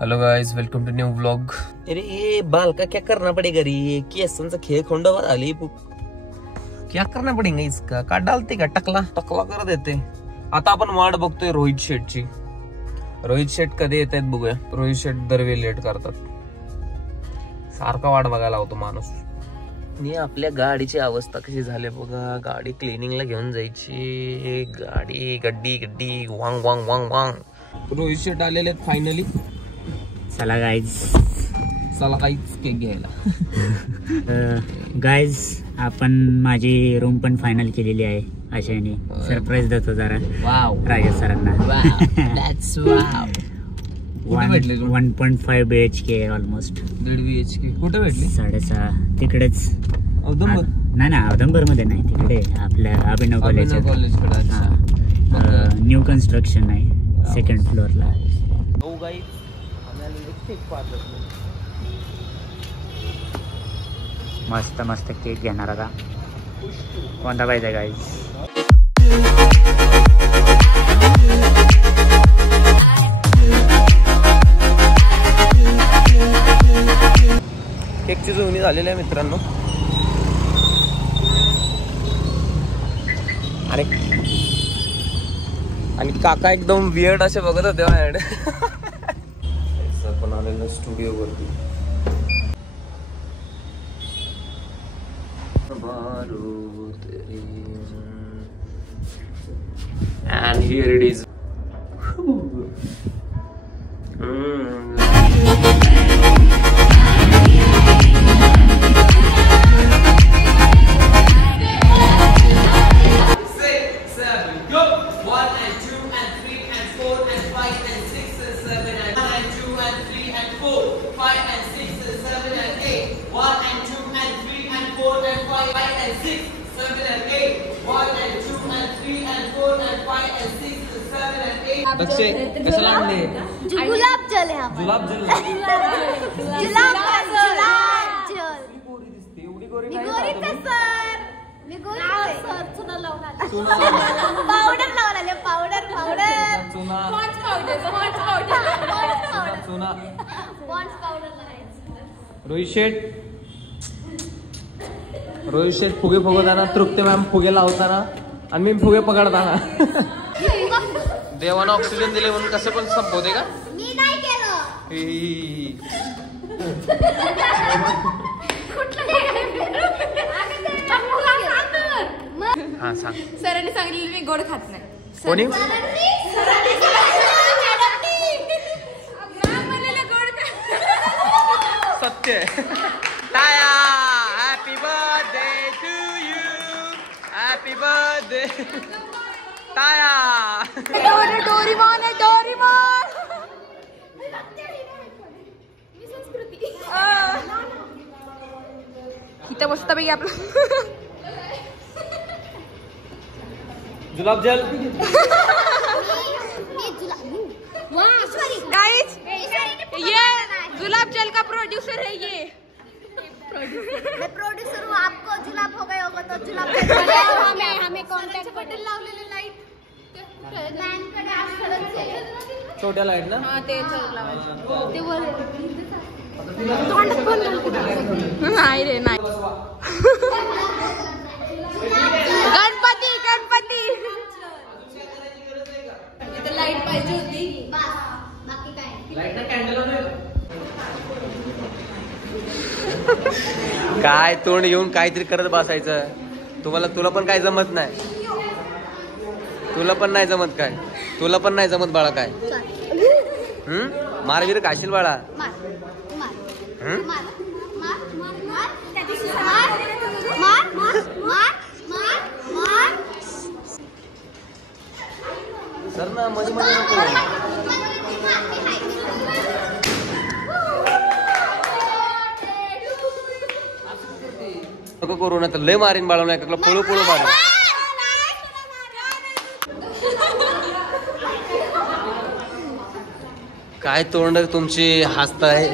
Hello guys, welcome to new vlog. अरे ये बाल का क्या करना पड़ेगा रे? केसांचा खेळ खोंडावा झाली, क्या करना पडेगा इसका? का डालते का टकला टकला कर देते. आता आपण वाट बघतोय रोहित शेटची. रोहित शेट कधी येत आहेत बघूया. रोहित शेट दरवेळी लेट करतात, सारखा वाट बघायला होतो माणूस. आणि आपल्या गाडीची अवस्था कशी झाली बघा. गाडी क्लिनिंगला घेऊन जायची. गाडी गड्डी गड्डी वांग वांग वांग वांग. रोहित शेट आलेले आहेत फायनली. चला गाईज, चला काहीच केक घ्यायला. गाईज आपण माझी रूम पण फायनल केलेली आहे. अशाने सरप्राईज देतो जरा वाव राजेश सरांना. That's wow. कुठे भेटली? 1.5 BHK ऑलमोस्ट. 1.5 BHK कुठे भेटली? 6.5 तिकडेच. औदंबर? नाही औदंबर मध्ये नाही, तिकडे आपल्या अभिनव कॉलेज. न्यू कन्स्ट्रक्शन आहे सेकंड फ्लोअरला. मस्त मस्त केक घेणार आता. कोणता पाहिजे गाईज? केकची जुळणी झालेली आहे मित्रांनो. आणि काका एकदम वियर्ड असे बघत होते माझ्याकडे. आपण आलेलो स्टुडिओ वरती. And here it is. बच्चे कशाला आणले? गुलाबजल आहे. गुलाबजल. एवढी गोरी नाही पावडर लावला. पावडर रोहित शेट फुगे फुगवताना, तृप्ती मॅम फुगे लावताना आणि मी फुगे पकडताना. देवानं ऑक्सिजन दिले म्हणून कसं पण संपवते का? मी नाही केलं. हा सांग. सरांनी सांगितलं मी गोड खात नाही. कोणी? सत्य. टाया happy birthday to you. Happy birthday टाया. डोरीमॉन आहे, डोरीमॉन. इथं मस्त पैकी आपलं गुलाबजल. गाइस ये गुलाब जल का प्रोड्यूसर है. ये मैं प्रोड्यूसर हूँ. आपको जुलाब हो गया होगा तो जुलाब हमें कॉन्टॅक्ट बटन लावलेले लाईट छोट्या लाईट ना. हा ते लावायचं. नाही रे नाही. गणपती गणपती इथे लाईट पाहिजे होती. बाकी काय लाईट ना कॅन्डल. काय तोंड घेऊन काहीतरी करत बसायचं. तुला पण काय जमत नाही. तुला पण नाही जमत काय? तुला पण नाही जमत बाळा काय? मारवीर काशील बाळा. सर ना मध्ये मध्ये नको करू ना तर लय मारीन बाळा. नाही का पळू पळू मारीन. काय तोंड तुमची हसताय.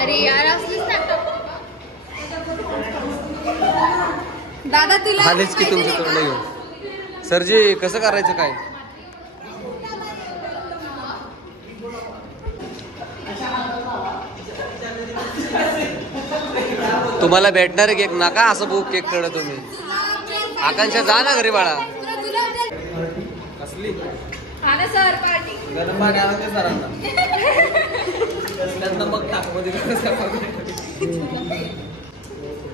अरे यार दादा तुला आलेच की तुमची तोंड घेऊन. सरजी कसं करायचं काय? तुम्हाला भेटणार केक नका असं बुक केक कडे तुम्ही. आकांक्षा जा ना घरी बाळा. कसली हा ना सर पार्टी गरम पाणी आलं ते सरांना त्यांना मग टाकमध्ये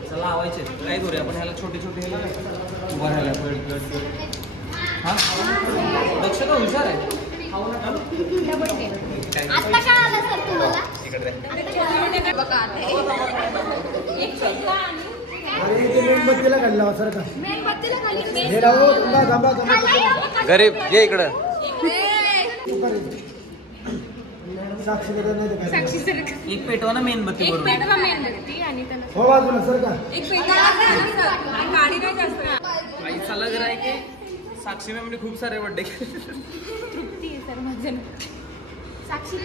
चला आवायचे काय करूया आपण ह्याला छोटे छोटे उभा राहायला हा लक्ष का हुशार आहे. आता काय आलं सर तुम्हाला? मेणबत्तीला काढला सर का मेणबत्तीला खाली हे राहू थांबा गरीब ये इकडं. साक्षी बदल नाही तर काय. साक्षी सर एक पेटवा ना मेणबत्ती एक बरोबर. पेटवा मेणबत्ती आणि त्याला हो बाजूला सर का एक पेटवा गाडी काय जास्त आई चला जरा आहे की साक्षी मॅमने खूप सारे बड्डे तृप्ती आहे सर माझं साक्षी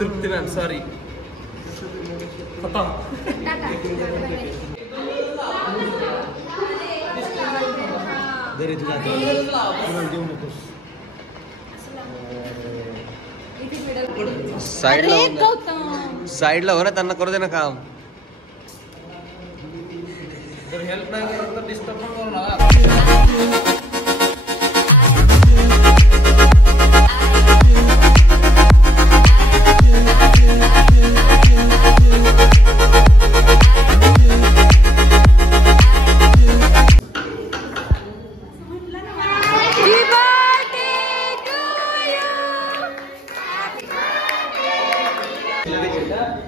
तृप्ती मॅम सॉरी खतम. घरी तुला देऊ नकोस. साईडला हो ना. साईडला हो ना, त्यांना करू दे ना काम. जर हेल्प नाही करत तर डिस्टर्ब पण करू नका.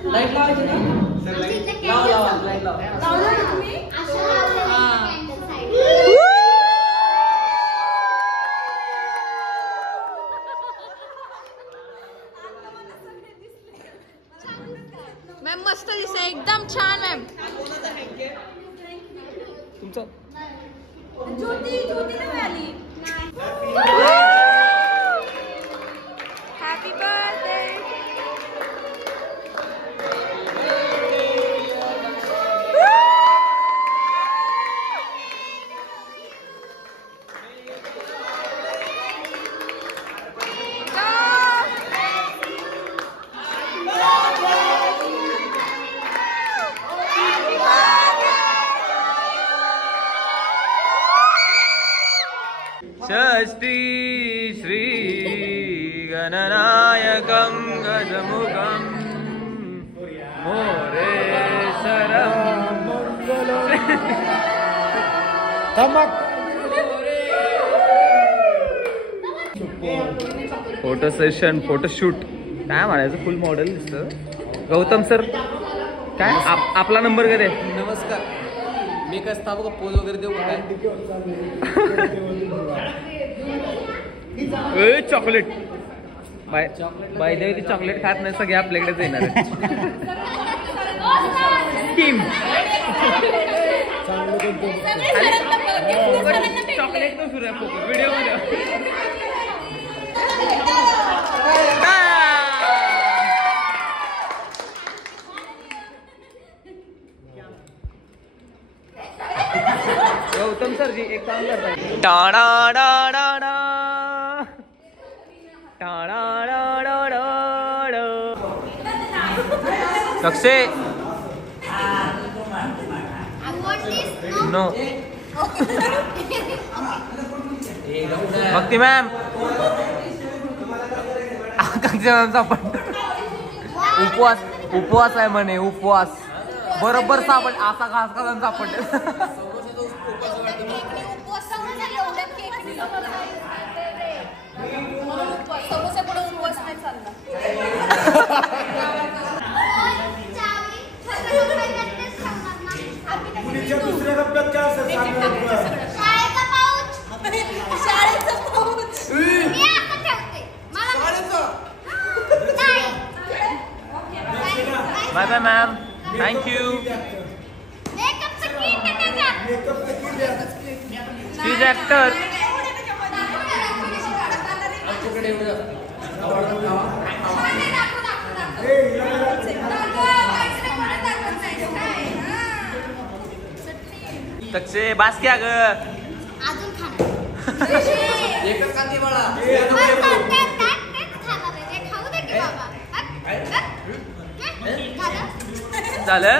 लाईट लावायची ना. लावा लाईट लावा. मॅम मस्त दिसते एकदम छान मॅम. तुमचं हॅपी बर्थडे. षष्ठी श्री गणनायकं गजमुखं मोरेश्वरं धमक फोटो सेशन फोटोशूट काय म्हणायचं. फुल मॉडेल दिसतं. गौतम सर काय आपला नंबर कधी? नमस्कार. मी काय स्थापक का पोज वगैरे देऊ काय? चॉकलेट बाय ती चॉकलेट खात नाही. सगळे आपल्याकडेच येणार आहे. स्कीम चॉकलेट तो सुरू आहे फोकस व्हिडिओ मध्ये. गौतम सर जी एक काम करताय. टाडा डा डा डा टाडा डा डा डा डा. लक्षे नो भक्ती मॅम. आकांक्षा मॅम सापड. उपवास आहे म्हणे. उपवास बरोबर सापड. असा घास घालून सापडले. दुसऱ्या टप्प्यात काय असेल bye bye ma'am. Thank you. She's actor. तक्षे बास क्या ग अजून खाणार एकच कांदी बाळा खाऊ दे की बाबा झालं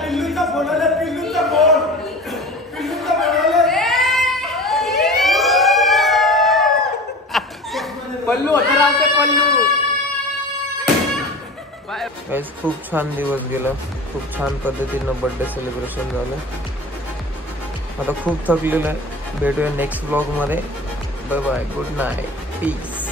पिल्लूचा फोन आला पिल्लूचा फोन पिल्लूचा फोन आला पल्लू होता पल्लू. खूप छान दिवस गेला. खूप छान पद्धतीनं बर्थडे सेलिब्रेशन झालं. आता खूप थकलेलं आहे. भेटूया नेक्स्ट ब्लॉग मध्ये. Bye bye. Good night. Piece.